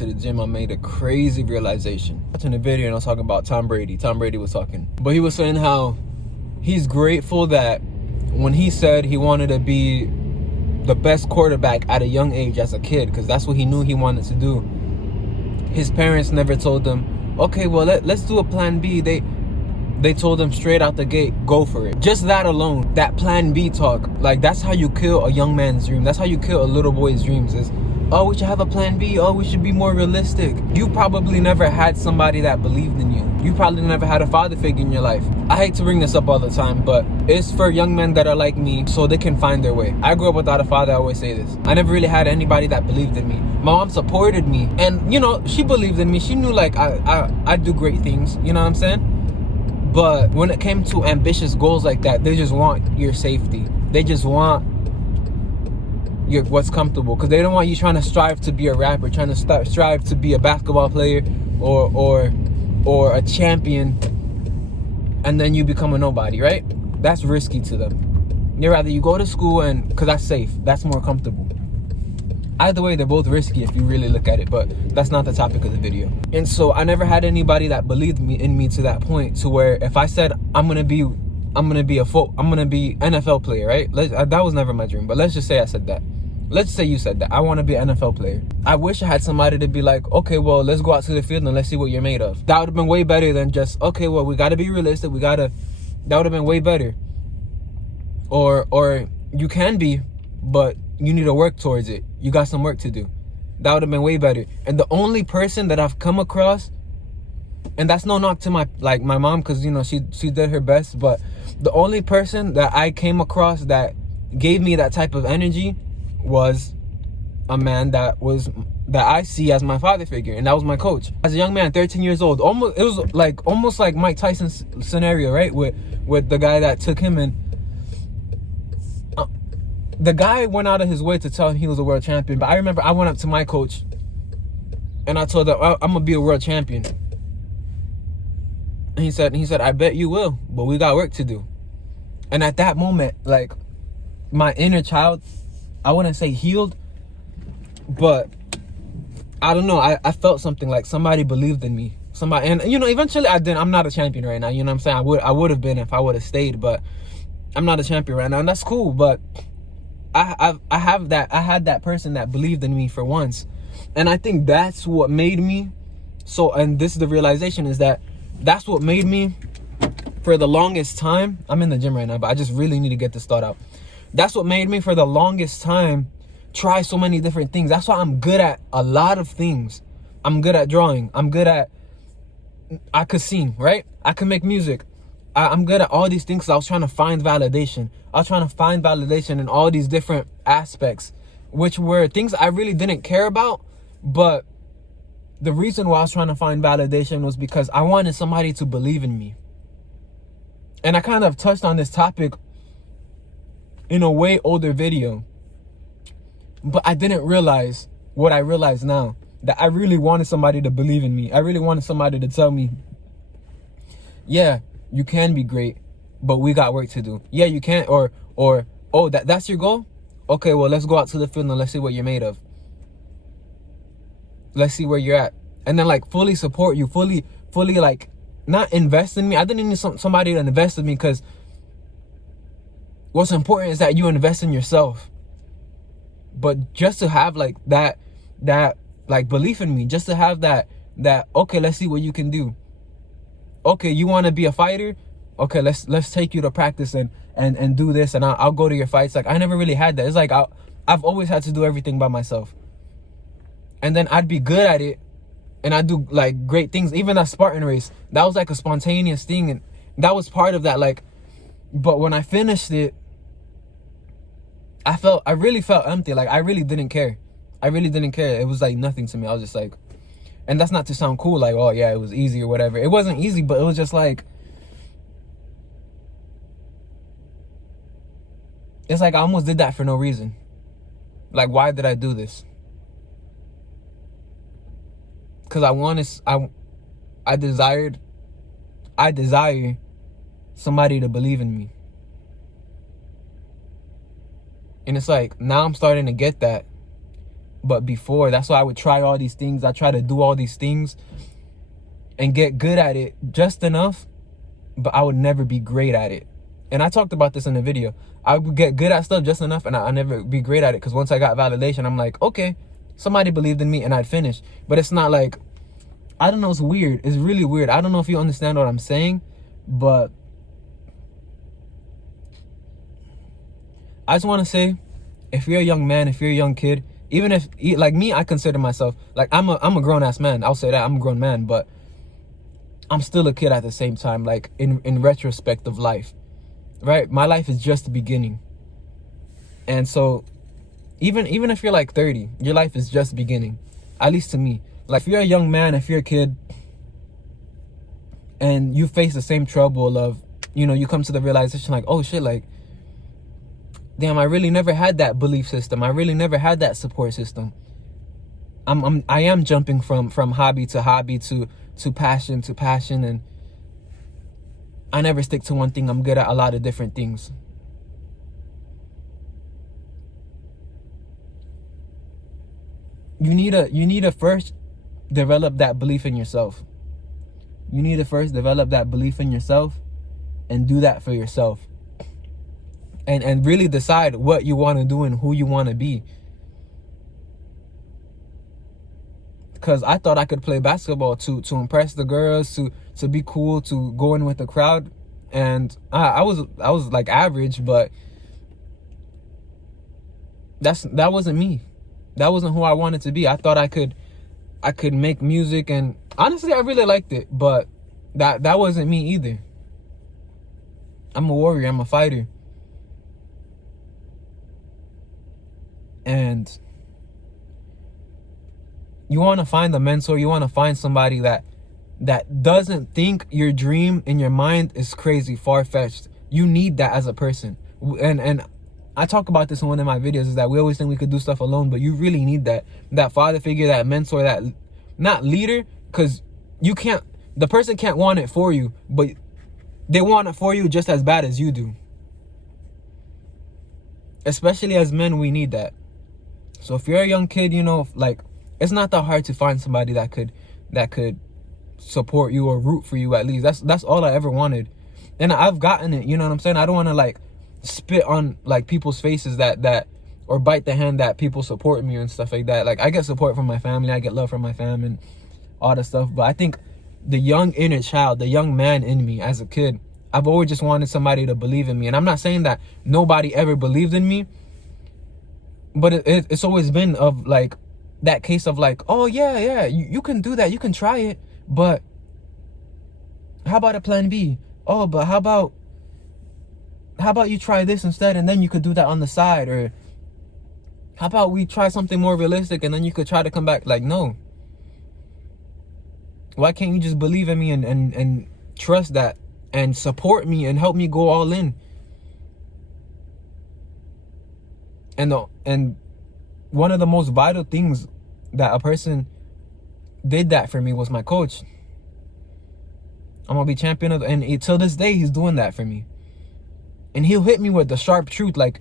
To the gym, I made a crazy realization. Watching the video and I was talking about Tom Brady. Tom Brady was talking, but he was saying how he's grateful that when he said he wanted to be the best quarterback at a young age as a kid, because that's what he knew he wanted to do, his parents never told him, okay, well, let's do a plan B. They told him straight out the gate, go for it. Just that alone, that plan B talk, like that's how you kill a young man's dream. That's how you kill a little boy's dreams is, oh, we should have a plan B. Oh, we should be more realistic. You probably never had somebody that believed in you. You probably never had a father figure in your life. I hate to bring this up all the time, but it's for young men that are like me so they can find their way. I grew up without a father. I always say this. I never really had anybody that believed in me. My mom supported me, and you know, she believed in me. She knew like I do great things, you know what I'm saying? But when it came to ambitious goals like that, they just want your safety. They just want your what's comfortable, because they don't want you trying to strive to be a rapper, trying to strive to be a basketball player or a champion, and then you become a nobody, right? That's risky to them. They'd rather you go to school, and because that's safe, that's more comfortable. Either way, they're both risky if you really look at it, but that's not the topic of the video. And so I never had anybody that believed in me to that point, to where if I said I'm gonna be NFL player, right? That was never my dream, but let's just say I said that. Let's say you said that I want to be an NFL player. I wish I had somebody to be like, okay, well, let's go out to the field and let's see what you're made of. That would have been way better than just, okay, well, we got to be realistic. That would have been way better. Or you can be, but you need to work towards it. You got some work to do. That would have been way better. And the only person that I've come across, and that's no knock to my mom, because you know she did her best, but the only person that I came across that gave me that type of energy was a man that I see as my father figure, and that was my coach. As a young man, 13 years old, almost like Mike Tyson's scenario, right? With the guy that took him in. The guy went out of his way to tell him he was a world champion, but I remember I went up to my coach and I told him, I'm gonna be a world champion. And he said, I bet you will, but we got work to do. And at that moment, like, my inner child, I wouldn't say healed, but I don't know, I felt something, like somebody believed in me. And you know, eventually I'm not a champion right now, you know what I'm saying? I would have been if I would have stayed, but I'm not a champion right now, and that's cool. But I had that person that believed in me for once, and I think that's what made me so. And this is the realization, is that's what made me, for the longest time, I'm in the gym right now, but I just really need to get this thought out. That's what made me, for the longest time, try so many different things. That's why I'm good at a lot of things. I'm good at drawing. I could sing, right? I could make music. I'm good at all these things. I was trying to find validation. I was trying to find validation in all these different aspects, which were things I really didn't care about. But the reason why I was trying to find validation was because I wanted somebody to believe in me. And I kind of touched on this topic in a way older video, but I didn't realize what I realize now, that I really wanted somebody to believe in me. I really wanted somebody to tell me, yeah, you can be great, but we got work to do. Yeah, you can, or oh, that's your goal? Okay, well, let's go out to the field and let's see what you're made of. Let's see where you're at. And then like fully support you, fully like not invest in me. I didn't need somebody to invest in me, because what's important is that you invest in yourself. But just to have like that like belief in me, just to have that okay, let's see what you can do. Okay, you want to be a fighter? Okay, let's take you to practice and do this, and I'll go to your fights. Like, I never really had that. It's like I've always had to do everything by myself, and then I'd be good at it, and I'd do like great things. Even that Spartan race, that was like a spontaneous thing, and that was part of that. Like, but when I finished it, I really felt empty. Like, I really didn't care. It was like nothing to me. I was just like, and that's not to sound cool, like, oh yeah, it was easy or whatever. It wasn't easy, but it was just like, it's like I almost did that for no reason. Like, why did I do this? Because I desire somebody to believe in me. And it's like, now I'm starting to get that. But before, that's why I would try all these things. I try to do all these things and get good at it just enough, but I would never be great at it. And I talked about this in the video. I would get good at stuff just enough, and I never be great at it, because once I got validation, I'm like, okay, somebody believed in me, and I'd finish. But it's not like, I don't know, it's weird. It's really weird. I don't know if you understand what I'm saying, but I just want to say, if you're a young man, if you're a young kid, even if, like me, I consider myself, like, I'm a grown-ass man. I'll say that. I'm a grown man, but I'm still a kid at the same time, like, in retrospect of life, right? My life is just the beginning. And so, even if you're like 30, your life is just beginning, at least to me. Like, if you're a young man, if you're a kid, and you face the same trouble of, you know, you come to the realization like, oh shit, like, damn, I really never had that belief system. I really never had that support system. I am jumping from hobby to hobby to passion to passion, and I never stick to one thing. I'm good at a lot of different things. You need to first develop that belief in yourself. You need to first develop that belief in yourself and do that for yourself. And really decide what you want to do and who you want to be. Because I thought I could play basketball to impress the girls, to be cool, to go in with the crowd. And I was like average, but that wasn't me. That wasn't who I wanted to be. I thought I could make music, and honestly I really liked it, but that wasn't me either. I'm a warrior, I'm a fighter. And you want to find a mentor, you want to find somebody that doesn't think your dream in your mind is crazy, far-fetched. You need that as a person. And I talk about this in one of my videos, is that we always think we could do stuff alone, but you really need that father figure, that mentor, that, not leader, because the person can't want it for you, but they want it for you just as bad as you do. Especially as men, we need that. So if you're a young kid, you know, like, it's not that hard to find somebody that could support you or root for you, at least. That's all I ever wanted. And I've gotten it, you know what I'm saying? I don't want to, like, spit on, like, people's faces that or bite the hand that people support me and stuff like that. Like, I get support from my family, I get love from my family and all that stuff. But I think the young inner child, the young man in me as a kid, I've always just wanted somebody to believe in me. And I'm not saying that nobody ever believed in me, but it's always been of, like, that case of, like, oh yeah, you can do that, you can try it, but how about a plan B? Oh, but how about you try this instead, and then you could do that on the side? Or how about we try something more realistic, and then you could try to come back? Like, no. Why can't you just believe in me and trust that and support me and help me go all in? And one of the most vital things that a person did that for me was my coach. I'm gonna be champion of, and till this day he's doing that for me. And he'll hit me with the sharp truth, like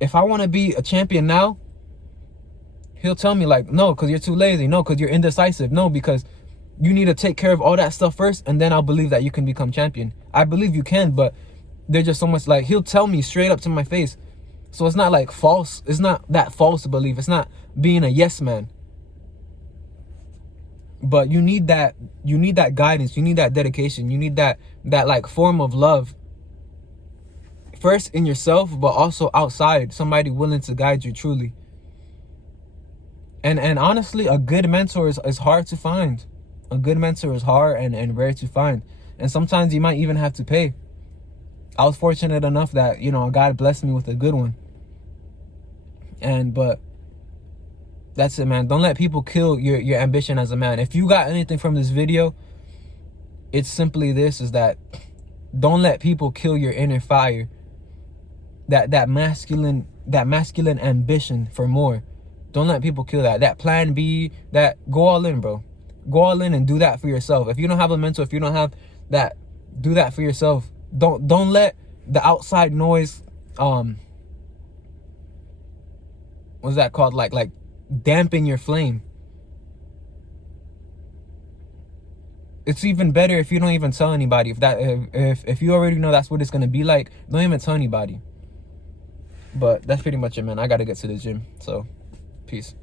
if I want to be a champion now, he'll tell me, like, no, because you're too lazy, no, because you're indecisive, no, because you need to take care of all that stuff first, and then I'll believe that you can become champion. I believe you can, but there's just so much, like, he'll tell me straight up to my face. So it's not like false, it's not that false belief, it's not being a yes man. But you need that guidance, you need that dedication, you need that like form of love, first in yourself, but also outside, somebody willing to guide you truly. And honestly, a good mentor is hard to find. A good mentor is hard and rare to find, and sometimes you might even have to pay. I was fortunate enough that, you know, God blessed me with a good one. But that's it, man. Don't let people kill your ambition as a man. If you got anything from this video, it's simply this, is that don't let people kill your inner fire. That masculine ambition for more. Don't let people kill that. That plan B, that, go all in, bro. Go all in and do that for yourself. If you don't have a mentor, if you don't have that, do that for yourself. Don't let the outside noise what's that called? Like dampen your flame. It's even better if you don't even tell anybody. If you already know that's what it's gonna be like, don't even tell anybody. But that's pretty much it, man. I gotta get to the gym, so peace.